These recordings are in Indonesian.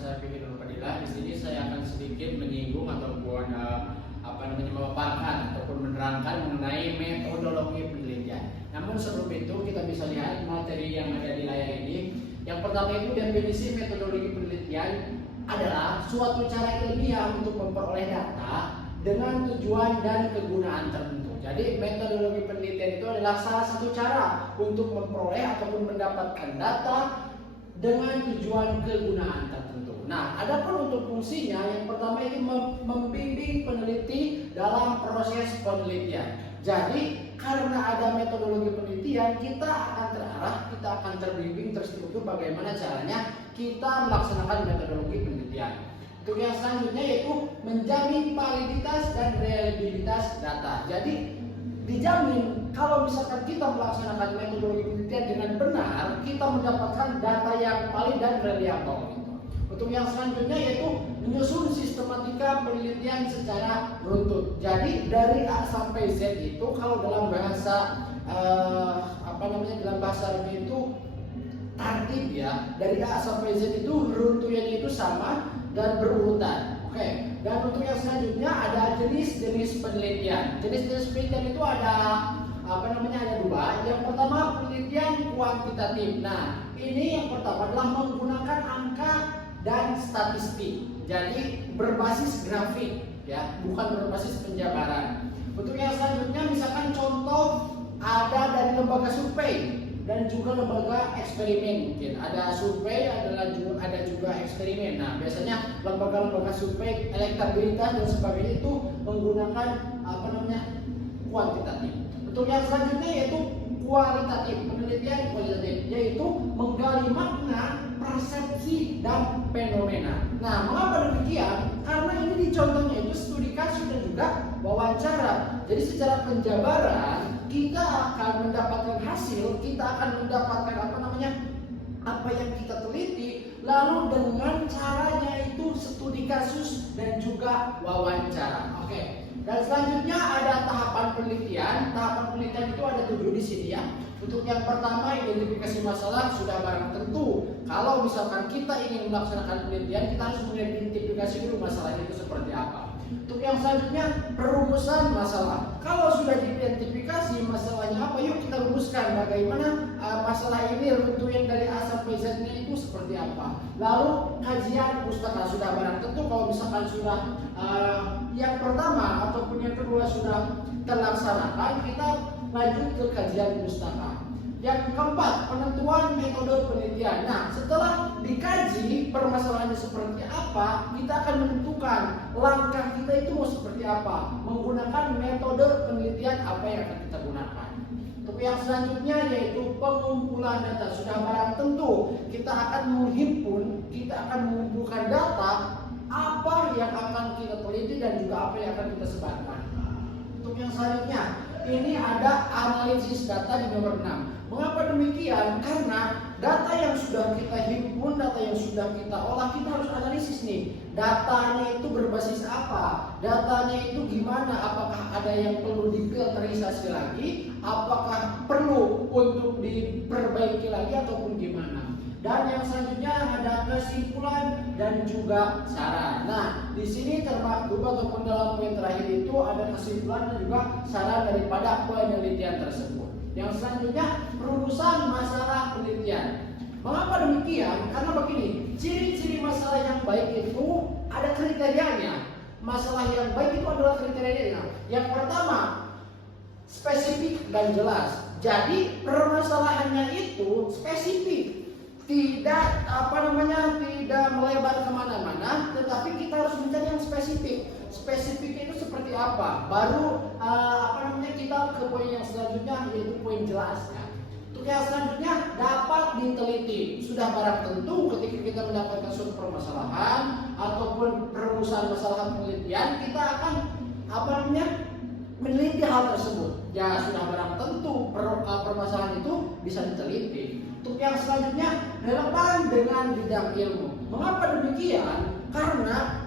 saya Fikri Nur Fadilah. Di sini saya akan sedikit menyinggung ataupun memaparkan ataupun menerangkan mengenai metodologi penelitian. Namun sebelum itu kita bisa lihat materi yang ada di layar ini. Yang pertama itu definisi metodologi penelitian adalah suatu cara ilmiah untuk memperoleh data dengan tujuan dan kegunaan tertentu. Jadi metodologi penelitian itu adalah salah satu cara untuk memperoleh ataupun mendapatkan data dengan tujuan kegunaan tertentu. Nah, adapun untuk fungsinya, yang pertama ini membimbing peneliti dalam proses penelitian. Jadi, karena ada metodologi penelitian, kita akan terarah, kita akan terbimbing, terstruktur bagaimana caranya kita melaksanakan metodologi penelitian. Untuk yang selanjutnya yaitu menjamin validitas dan reliabilitas data. Jadi dijamin kalau misalkan kita melaksanakan metodologi penelitian dengan benar, kita mendapatkan data yang valid dan reliable. Untuk yang selanjutnya yaitu menyusun sistematika penelitian secara runtut. Jadi dari A sampai Z itu kalau dalam bahasa dalam bahasa Arab itu tertib ya. Dari A sampai Z itu runtutannya itu sama dan berurutan. Oke. Dan untuk yang selanjutnya ada jenis-jenis penelitian. Jenis-jenis penelitian itu ada ada dua. Yang pertama penelitian kuantitatif. Nah, ini yang pertama adalah menggunakan angka dan statistik. Jadi berbasis grafik ya, bukan berbasis penjabaran. Untuk yang selanjutnya misalkan contoh ada dari lembaga survei dan juga lembaga eksperimen. Mungkin ada survei, ada juga eksperimen. Nah, biasanya lembaga-lembaga survei elektabilitas dan sebagainya itu menggunakan kuantitatif. Untuk yang selanjutnya yaitu kualitatif, penelitian kualitatif, yaitu menggali makna, persepsi dan fenomena. Nah, mengapa demikian? Karena ini contohnya itu studi kasus dan juga wawancara. Jadi secara penjabaran kita akan mendapatkan hasil, kita akan mendapatkan apa yang kita teliti, lalu dengan caranya itu studi kasus dan juga wawancara. Oke. Dan selanjutnya ada tahapan penelitian. Tahapan penelitian itu ada 7 di sini ya. Untuk yang pertama identifikasi masalah sudah barang tentu. Kalau misalkan kita ingin melaksanakan penelitian, kita harus mengidentifikasi dulu masalah itu seperti apa. Untuk yang selanjutnya perumusan masalah. Kalau sudah diidentifikasi masalahnya apa, yuk kita rumuskan bagaimana masalah ini runtutan dari A sampai Z-nya itu seperti apa. Lalu kajian pustaka sudah barang tentu. Kalau misalkan sudah yang pertama ataupun yang kedua sudah terlaksanakan, kita lanjut ke kajian pustaka. Yang keempat, penentuan metode penelitian. Nah, setelah dikaji permasalahannya seperti apa, kita akan menentukan langkah kita itu mau seperti apa, menggunakan metode penelitian apa yang akan kita gunakan. Untuk yang selanjutnya yaitu pengumpulan data. Sudah barang tentu kita akan menghimpun, kita akan mengumpulkan data apa yang akan kita teliti dan juga apa yang akan kita sebarkan. Untuk yang selanjutnya, ini ada analisis data di nomor 6. Mengapa demikian? Karena data yang sudah kita himpun, data yang sudah kita olah, kita harus analisis nih. Datanya itu berbasis apa? Datanya itu gimana? Apakah ada yang perlu difilterisasi lagi? Apakah perlu untuk diperbaiki lagi ataupun gimana? Dan yang selanjutnya ada kesimpulan dan juga saran. Nah, di sini termaktub ataupun dalam poin terakhir itu ada kesimpulan dan juga saran daripada penelitian tersebut. Yang selanjutnya perumusan masalah penelitian. Mengapa demikian? Karena begini, ciri-ciri masalah yang baik itu ada kriterianya. Masalah yang baik itu adalah kriterianya. Yang pertama, spesifik dan jelas. Jadi permasalahannya itu spesifik. Tidak tidak melebar kemana-mana, tetapi kita harus mencari yang spesifik. Spesifik itu seperti apa? Baru kita ke poin yang selanjutnya yaitu poin jelasnya. Untuk yang selanjutnya dapat diteliti. Sudah barang tentu ketika kita mendapatkan suatu permasalahan ataupun perumusan masalah penelitian, kita akan meneliti hal tersebut. Ya sudah barang tentu permasalahan itu bisa diteliti. Untuk yang selanjutnya relevan dengan bidang ilmu. Mengapa demikian? Karena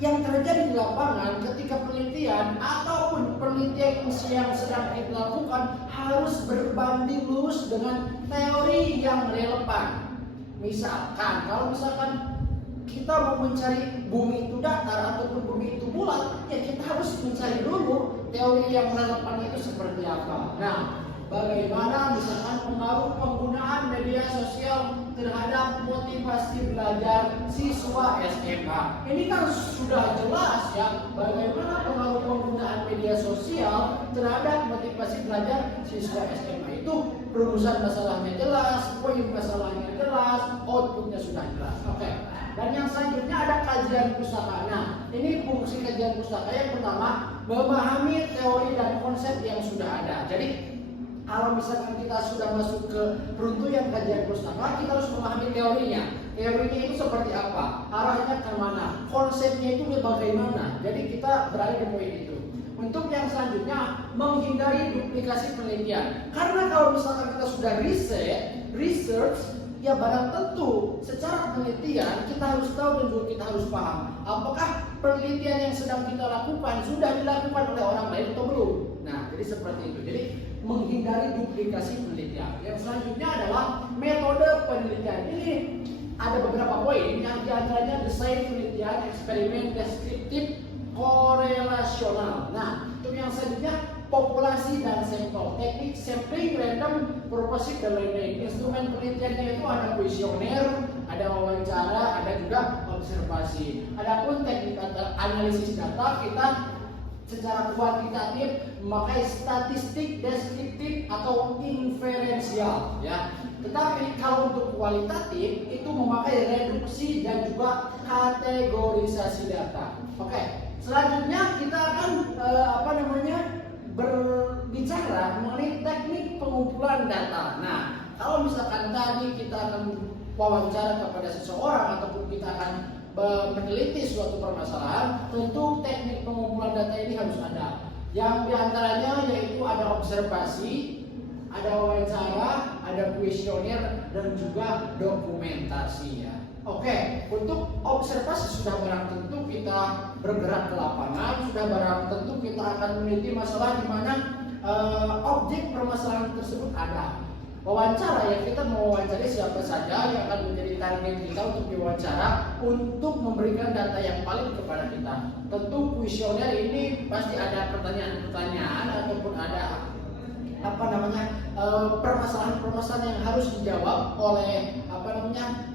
yang terjadi di lapangan ketika penelitian ataupun penelitian yang sedang kita lakukan harus berbanding lurus dengan teori yang relevan. Misalkan, kalau misalkan kita mau mencari bumi itu datar ataupun bumi itu bulat, ya kita harus mencari dulu teori yang relevan itu seperti apa. Nah, bagaimana misalkan pengaruh penggunaan media sosial terhadap motivasi belajar siswa SMA? Ini kan sudah jelas ya, bagaimana pengaruh penggunaan media sosial terhadap motivasi belajar siswa SMA itu. Rumusan masalahnya jelas, poin masalahnya jelas, outputnya sudah jelas. Oke. Dan yang selanjutnya ada kajian pustaka. Nah, ini fungsi kajian pustaka yang pertama, memahami teori dan konsep yang sudah ada. Jadi kalau misalkan kita sudah masuk ke runtuhan kajian pustaka, kita harus memahami teorinya. Teorinya itu seperti apa? Arahnya ke mana? Konsepnya itu bagaimana? Jadi kita berada di poin itu. Untuk yang selanjutnya, menghindari duplikasi penelitian. Karena kalau misalkan kita sudah research, ya barang tentu secara penelitian kita harus tahu dan juga kita harus paham apakah penelitian yang sedang kita lakukan sudah dilakukan oleh orang lain atau belum. Nah, jadi seperti itu. Jadi menghindari duplikasi penelitian. Yang selanjutnya adalah metode penelitian. Ini ada beberapa poin yang diantaranya desain penelitian, eksperimen, deskriptif, korelasional. Nah, untuk yang selanjutnya populasi dan sampel, teknik sampling, random, purposive, dan lain-lain. Instrumen penelitiannya itu ada kuesioner, ada wawancara, ada juga observasi. Adapun teknik analisis data, kita secara kuantitatif memakai statistik, deskriptif, atau inferensial, ya. Tetapi kalau untuk kualitatif itu memakai reduksi dan juga kategorisasi data. Oke. Selanjutnya kita akan berbicara mengenai teknik pengumpulan data. Nah, kalau misalkan tadi kita akan wawancara kepada seseorang ataupun kita akan meneliti suatu permasalahan, tentu teknik pengumpulan data ini harus ada. Yang diantaranya yaitu ada observasi, ada wawancara, ada kuesioner, dan juga dokumentasi, ya. Oke, untuk observasi sudah barang tentu kita bergerak ke lapangan, sudah barang tentu kita akan meneliti masalah di mana objek permasalahan tersebut ada. Wawancara, ya, kita mewawancari siapa saja yang akan menjadi target kita untuk diwawancara untuk memberikan data yang valid kepada kita. Tentu kuesioner ini pasti ada pertanyaan-pertanyaan ataupun ada permasalahan-permasalahan yang harus dijawab oleh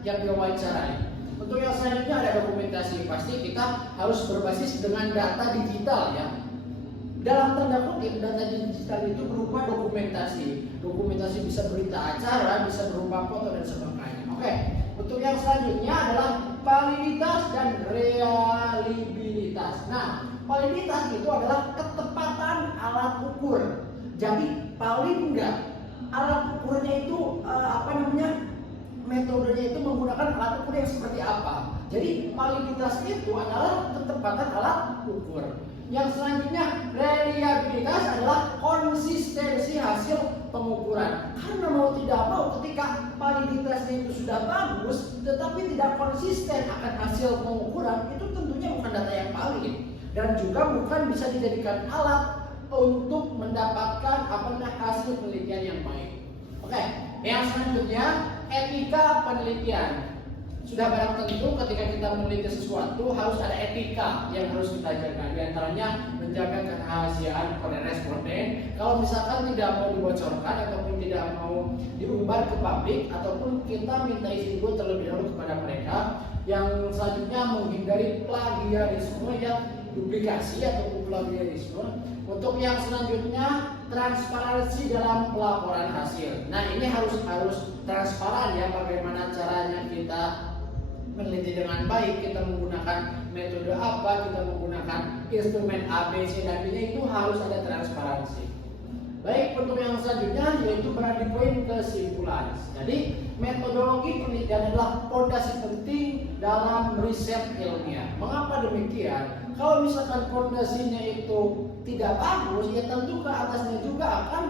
yang diwawancarai. Untuk yang selanjutnya ada dokumentasi. Pasti kita harus berbasis dengan data digital, ya. Dalam tanda kutip, data digital itu berupa dokumentasi. Dokumentasi bisa berita acara, bisa berupa foto dan sebagainya. Oke. Untuk yang selanjutnya adalah validitas dan reliabilitas. Nah, validitas itu adalah ketepatan alat ukur. Jadi paling enggak alat ukurnya itu metodenya itu menggunakan alat ukur yang seperti apa. Jadi validitas itu adalah ketepatan alat ukur. Yang selanjutnya reliabilitas adalah konsistensi hasil pengukuran. Karena mau tidak mau ketika validitasnya itu sudah bagus tetapi tidak konsisten akan hasil pengukuran, itu tentunya bukan data yang valid dan juga bukan bisa dijadikan alat untuk mendapatkan hasil penelitian yang baik. Oke, yang selanjutnya etika penelitian. Sudah barang tentu ketika kita meneliti sesuatu harus ada etika yang harus kita jaga. Di antaranya menjaga kerahasiaan pada responden. Kalau misalkan tidak mau dibocorkan ataupun tidak mau diumbar ke publik ataupun kita minta izin dulu terlebih dahulu kepada mereka. Yang selanjutnya menghindari plagiarisme, ya, duplikasi ataupun plagiarisme. Untuk yang selanjutnya transparansi dalam pelaporan hasil. Nah, ini harus transparan, ya, bagaimana caranya kita meneliti dengan baik, kita menggunakan metode apa, kita menggunakan instrumen A, B, C, dan D, itu harus ada transparansi. Baik, untuk yang selanjutnya yaitu berada di poin kesimpulan. Jadi metodologi penelitian adalah fondasi penting dalam riset ilmiah. Mengapa demikian? Kalau misalkan fondasinya itu tidak bagus, ya tentu ke atasnya juga akan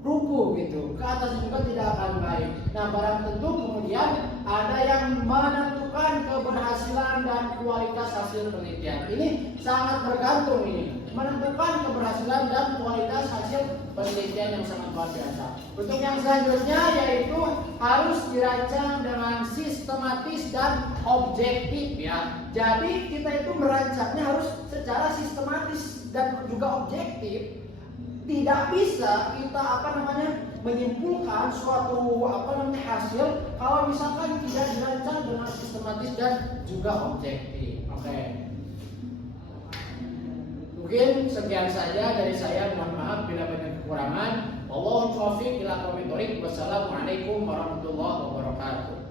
rubuh gitu. Ke atasnya juga tidak akan baik. Nah, barang tentu kemudian ada yang menentukan keberhasilan dan kualitas hasil penelitian. Ini sangat bergantung ini. Menentukan keberhasilan dan kualitas hasil penelitian yang sangat luar biasa. Untuk yang selanjutnya yaitu harus dirancang dengan sistematis dan objektif ya. Jadi kita itu merancangnya harus secara sistematis dan juga objektif. Tidak bisa kita menyimpulkan suatu hasil kalau misalkan tidak dirancang dengan sistematis dan juga objektif. Oke. Mungkin sekian saja dari saya. Mohon maaf bila banyak kekurangan. Wallahul taufiq ila aqwamit thoriq. Wassalamualaikum warahmatullahi wabarakatuh.